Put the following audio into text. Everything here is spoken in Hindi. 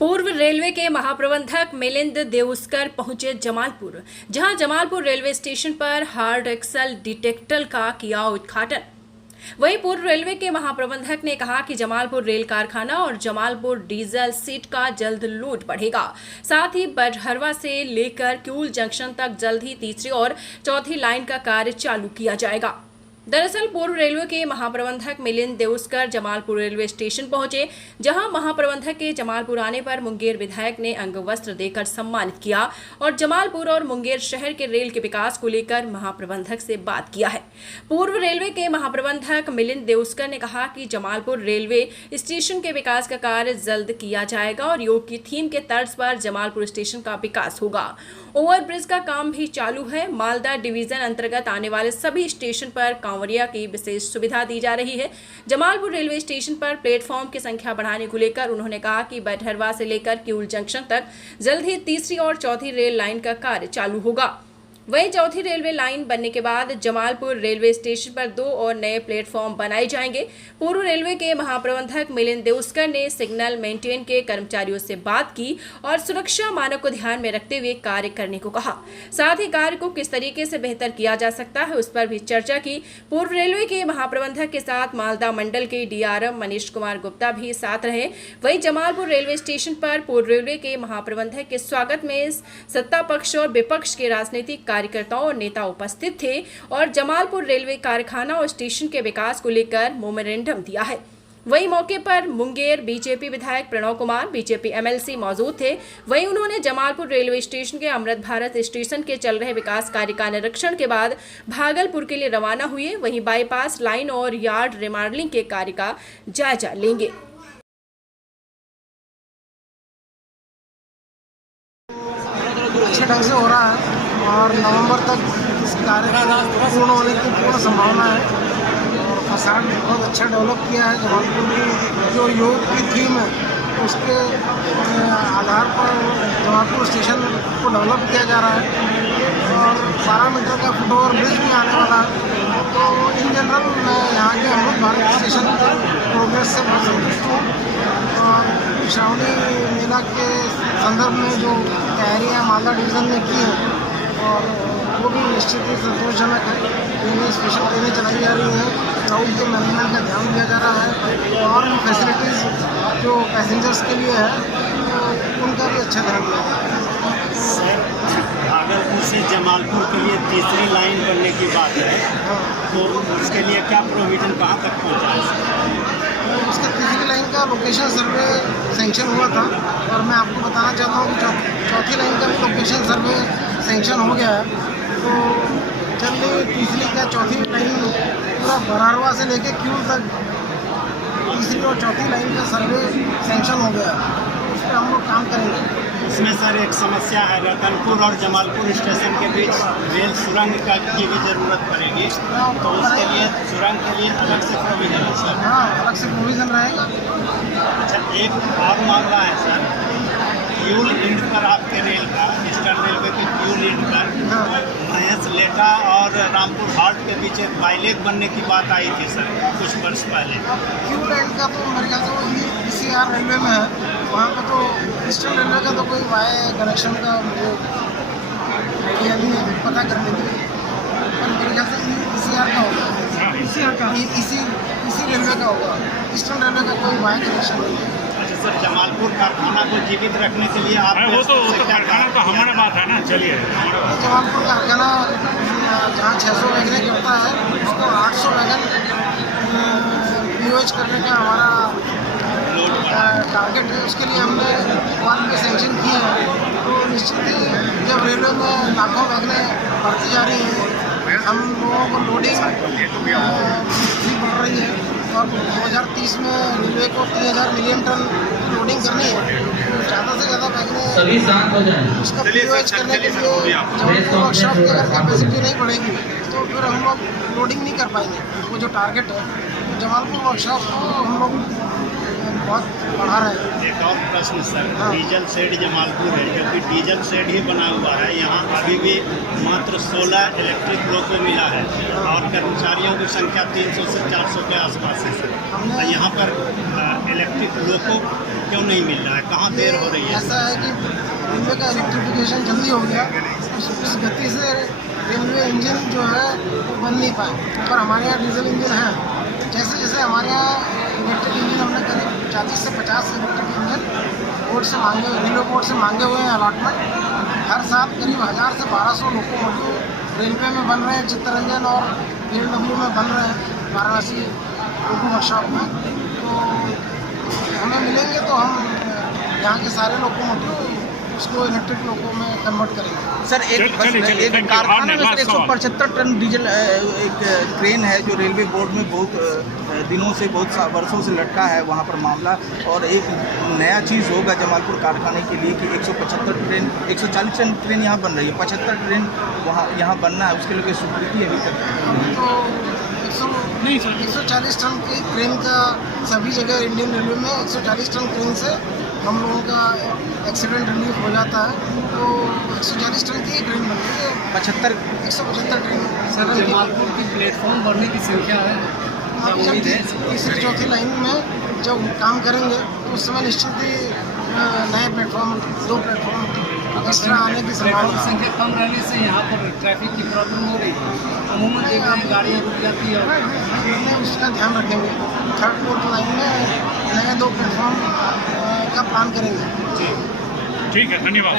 पूर्व रेलवे के महाप्रबंधक मिलिंद देउस्कर पहुंचे जमालपुर, जहां जमालपुर रेलवे स्टेशन पर हार्ड एक्सल डिटेक्टर का किया उद्घाटन। वहीं पूर्व रेलवे के महाप्रबंधक ने कहा कि जमालपुर रेल कारखाना और जमालपुर डीजल सीट का जल्द लोड बढ़ेगा। साथ ही बडहरवा से लेकर क्यूल जंक्शन तक जल्द ही तीसरी और चौथी लाइन का कार्य चालू किया जाएगा। दरअसल पूर्व रेलवे के महाप्रबंधक मिलिंद देउस्कर जमालपुर रेलवे स्टेशन पहुंचे, जहां महाप्रबंधक के जमालपुर आने पर मुंगेर विधायक ने अंगवस्त्र देकर सम्मानित किया और जमालपुर और मुंगेर शहर के रेल के विकास को लेकर महाप्रबंधक से बात किया है। पूर्व रेलवे के महाप्रबंधक मिलिंद देउस्कर ने कहा कि जमालपुर रेलवे स्टेशन के विकास का कार्य जल्द किया जाएगा और योग की थीम के तर्ज पर जमालपुर स्टेशन का विकास होगा। ओवरब्रिज का काम भी चालू है। मालदा डिवीजन अंतर्गत आने वाले सभी स्टेशन पर कांवरिया की विशेष सुविधा दी जा रही है। जमालपुर रेलवे स्टेशन पर प्लेटफॉर्म की संख्या बढ़ाने को लेकर उन्होंने कहा कि बडहरवा से लेकर क्यूल जंक्शन तक जल्द ही तीसरी और चौथी रेल लाइन का कार्य चालू होगा। वहीं चौथी रेलवे लाइन बनने के बाद जमालपुर रेलवे स्टेशन पर 2 और नए प्लेटफॉर्म बनाए जाएंगे। पूर्व रेलवे के महाप्रबंधक मिलिंद देउस्कर ने सिग्नल मेंटेन के कर्मचारियों से बात की और सुरक्षा मानक को ध्यान में रखते हुए कार्य करने को कहा। साथ ही कार्य को किस तरीके से बेहतर किया जा सकता है उस पर भी चर्चा की। पूर्व रेलवे के महाप्रबंधक के साथ मालदा मंडल के डीआरएम मनीष कुमार गुप्ता भी साथ रहे। वहीं जमालपुर रेलवे स्टेशन पर पूर्व रेलवे के महाप्रबंधक के स्वागत में सत्ता पक्ष और विपक्ष के राजनीतिक कार्यकर्ताओं और नेता उपस्थित थे और जमालपुर रेलवे कारखाना और स्टेशन के विकास को लेकर मेमोरेंडम दिया है। वहीं मौके पर मुंगेर बीजेपी विधायक प्रणव कुमार, बीजेपी एमएलसी मौजूद थे। वहीं उन्होंने जमालपुर रेलवे स्टेशन के अमृत भारत स्टेशन के चल रहे विकास कार्य का निरीक्षण के बाद भागलपुर के लिए रवाना हुए। वहीं बाईपास लाइन और यार्ड रिमॉडलिंग के कार्य का जायजा लेंगे। अच्छे ढंग से हो रहा है और नवंबर तक इस कार्य पूर्ण होने की पूर्ण संभावना है। और फसाड बहुत अच्छा डेवलप किया है। जमालपुर की जो योग की थीम है उसके आधार पर जमालपुर स्टेशन को डेवलप किया जा रहा है और 12 मीटर का फुटओवर ब्रिज भी आने वाला है। तो इन जनरल मैं यहाँ के अमृत भारत स्टेशन प्रोग्रेस से बहुत संतुष्ट हूँ। और श्रावणी मेला के संदर्भ में जो तैयारियाँ मालदा डिवीज़न ने की हैं और वो भी निश्चित ही संतोषजनक है। ट्रेनें स्पेशल ट्रेनें चलाई जा रही हैं, क्राउड के मैनेजमेंट का ध्यान दिया जा रहा है और फैसिलिटीज़ जो पैसेंजर्स के लिए है तो उनका भी अच्छा ध्यान दिया जा रहा है। सर, भागलपुर से जमालपुर के लिए तीसरी लाइन बनने की बात है, तो उसके लिए क्या प्रोविजन कहाँ तक पहुँचा है? उसका तीसरी लाइन का लोकेशन सर्वे सेंक्शन हुआ था और मैं आपको बताना चाहता हूँ कि चौथी लाइन का भी लोकेशन सर्वे सेंक्शन हो गया है। तो जल्दी तीसरी का चौथी लाइन पूरा बडहरवा से लेके क्यूल तक तीसरी और चौथी लाइन का सर्वे सेंक्शन हो गया है। उस पर हम लोग काम करेंगे। इसमें सर एक समस्या है, रतनपुर और जमालपुर स्टेशन के बीच रेल सुरंग की भी ज़रूरत पड़ेगी, तो उसके लिए सुरंग के लिए अलग से प्रोविजन है सर? हाँ, अलग से प्रोविज़न रहेगा। अच्छा, एक और मामला है सर, क्यूल इंड पर आपके रेल का ईस्टर्न रेलवे के क्यूल इंड पर महेश लेटा और रामपुर हाट के बीच एक बाइलेक बनने की बात आई थी सर कुछ वर्ष पहले। क्यूल इंड का तो मेरे ख्याल से वो ईसीआर रेलवे में है, वहाँ पर तो ईस्टर्न रेलवे का तो कोई वाई कनेक्शन का मुझे आइडिया नहीं है, पता कर लेंगे। पर मेरे ख्याल से ईसीआर का होगा, इसी रेलवे का होगा, ईस्टर्न रेलवे का कोई वाई कनेक्शन नहीं है। अच्छा सर, जमालपुर कारखाना को जीवित रखने के लिए आप वो तो कारखाना तो हमारा बात है ना। चलिए, जमालपुर कारखाना जहाँ 600 वैगन गिरता है उसको 800 वैगन यूएच करने का हमारा टारगेट है। उसके लिए हमने वन पे सेंक्शन किए हैं। तो निश्चित ही जब रेलवे में लाखों वैगनें बढ़ती जा रही हैं, हम लोगों को लोडिंग भी बढ़ रही है और 2030 में रेलवे को 3000 मिलियन टन लोडिंग करनी है। तो ज़्यादा से ज़्यादा वैगनें उसका पीओएच करने के लिए जमालपुर वर्कशॉप की अगर कैपेसिटी नहीं बढ़ेगी तो फिर हम लोग लोडिंग नहीं कर पाएंगे। वो जो टारगेट है जमालपुर वर्कशॉप को हम लोग बहुत बढ़ा रहे हैं। एक और प्रश्न सर, हाँ। डीजल शेड जमालपुर है, जबकि डीजल शेड ही बना हुआ है, यहाँ अभी भी मात्र 16 इलेक्ट्रिक लोको मिला है और कर्मचारियों की संख्या 300 से 400 के आसपास है सर। तो यहाँ पर इलेक्ट्रिक लोको क्यों नहीं मिल रहा है, कहाँ देर हो रही है? ऐसा है कि रेलवे का इलेक्ट्रिफिकेशन जल्दी हो गया, उस गति से रेलवे इंजन जो है वो बन नहीं पाए। पर हमारे यहाँ डीजल इंजन है, जैसे जैसे हमारे यहाँ इलेक्ट्रिक इंजन हमने करीब 40 से 50 इलेक्ट्रिक इंजन बोर्ड से मांगे, रेलवे बोर्ड से मांगे हुए हैं अलॉटमेंट। हर साल करीब 1000 से 1200 लोकोमोटिव रेलवे में बन रहे हैं, चित्तरंजन और PLW में बन रहे हैं, वाराणसी लोको वर्कशॉप में। तो हमें मिलेंगे तो हम यहाँ के सारे लोकोमोटिव उसको इलेक्ट्रिक लोको में कन्वर्ट करेंगे। सर एक कारखाना में सर 175 टन डीजल एक क्रेन है जो रेलवे बोर्ड में बहुत दिनों से, बहुत वर्षों से लटका है वहाँ पर मामला। और एक नया चीज़ होगा जमालपुर कारखाने के लिए कि 175 ट्रेन 140 टन ट्रेन यहाँ बन रही है, 75 ट्रेन वहाँ यहाँ बनना है, उसके लिए स्वीकृति अभी तक तो 140 टन की क्रेन का सभी जगह इंडियन रेलवे में 140 टन क्रेन से हम लोगों का एक्सीडेंट रिलीफ हो जाता है। तो 140 टन की क्रेन बन रही है, 175 ट्रेन। सर जमालपुर की प्लेटफॉर्म बढ़ने की संख्या है, उम्मीद है तीसरी चौथी लाइन में जब काम करेंगे तो उस समय निश्चित ही नए प्लेटफॉर्म, 2 प्लेटफॉर्म एक्स्ट्रा आने की प्लेटफॉर्म की संभावना। संख्या कम रहने से यहाँ पर ट्रैफिक की प्रॉब्लम हो रही है। अमूमन देख रहे हैं गाड़ियाँ रुक जाती है। हमने उसका ध्यान रखेंगे, 3rd 4th लाइन में नए 2 प्लेटफॉर्म का प्लान करेंगे। ठीक है, धन्यवाद।